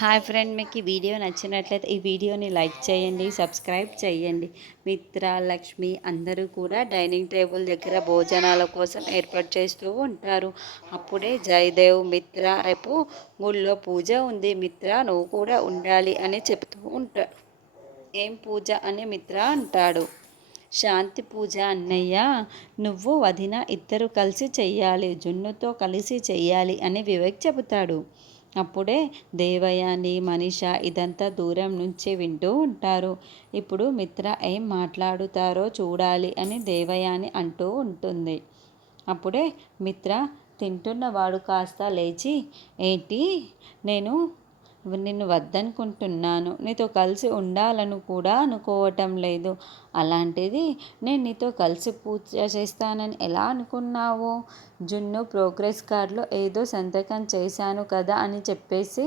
Hi friend, మీకు ఈ video నచ్చినట్లయితే ఈ వీడియోని లైక్ చేయండి, సబ్స్క్రైబ్ చేయండి. మిత్ర, లక్ష్మి అందరూ కూడా డైనింగ్ టేబుల్ దగ్గర భోజనాల కోసం ఏర్పాటు చేస్తూ ఉంటారు. అప్పుడే జయదేవ్ మిత్ర రేపు గుళ్ళో పూజ ఉంది, మిత్ర నువ్వు కూడా ఉండాలి అని చెప్తూ ఉంటాడు. ఏం పూజ అని మిత్ర అంటాడు. శాంతి పూజ అన్నయ్య, నువ్వు వదిన ఇద్దరు కలిసి చెయ్యాలి, జున్నుతో కలిసి చెయ్యాలి అని వివేక్ చెబుతాడు. అప్పుడే దేవయాని, మనీష ఇదంతా దూరం నుంచి వింటూ ఉంటారు. ఇప్పుడు మిత్ర ఏం మాట్లాడుతారో చూడాలి అని దేవయాని అంటూ ఉంటుంది. అప్పుడే మిత్ర తింటున్నవాడు కాస్త లేచి, ఏంటి, నేను నిన్ను వద్దనుకుంటున్నాను, నీతో కలిసి ఉండాలను కూడా అనుకోవటం లేదు. అలాంటిది నేను నీతో కలిసి పూజ చేస్తానని ఎలా అనుకున్నావు? జున్ను ప్రోగ్రెస్ కార్డులో ఏదో సంతకం చేశాను కదా అని చెప్పేసి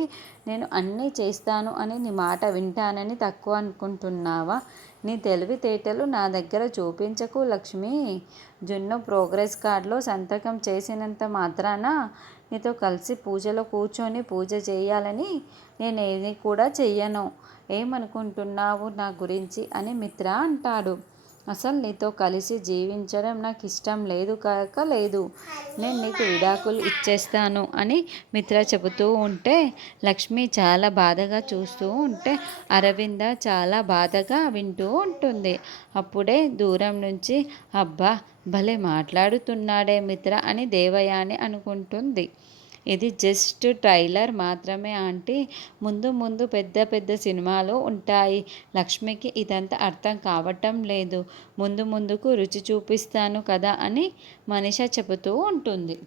నేను అన్నీ చేస్తాను అని నీ మాట వింటానని తక్కువ అనుకుంటున్నావా? నీ తెలివితేటలు నా దగ్గర చూపించకు లక్ష్మి. జున్ను ప్రోగ్రెస్ కార్డులో సంతకం చేసినంత మాత్రాన నీతో కలిసి పూజలో కూర్చొని పూజ చేయాలని నేనేది కూడా చెయ్యను. ఏమనుకుంటున్నావు నా గురించి అని మిత్ర అంటాడు. అసలు నీతో కలిసి జీవించడం నాకు ఇష్టం లేదు కాక లేదు. నేను నీకు విడాకులు ఇచ్చేస్తాను అని మిత్ర చెబుతూ ఉంటే లక్ష్మి చాలా బాధగా చూస్తూ ఉంటే అరవింద చాలా బాధగా వింటూ ఉంటుంది. అప్పుడే దూరం నుంచి అబ్బా, భలే మాట్లాడుతున్నాడే మిత్ర అని దేవయాని అనుకుంటుంది. ఇది జస్ట్ ట్రైలర్ మాత్రమే ఆంటీ, ముందు ముందు పెద్ద పెద్ద సినిమాలు ఉంటాయి. లక్ష్మికి ఇదంతా అర్థం కావటం లేదు. ముందు ముందుకు రుచి చూపిస్తాను కదా అని మనీష చెబుతూ ఉంటుంది.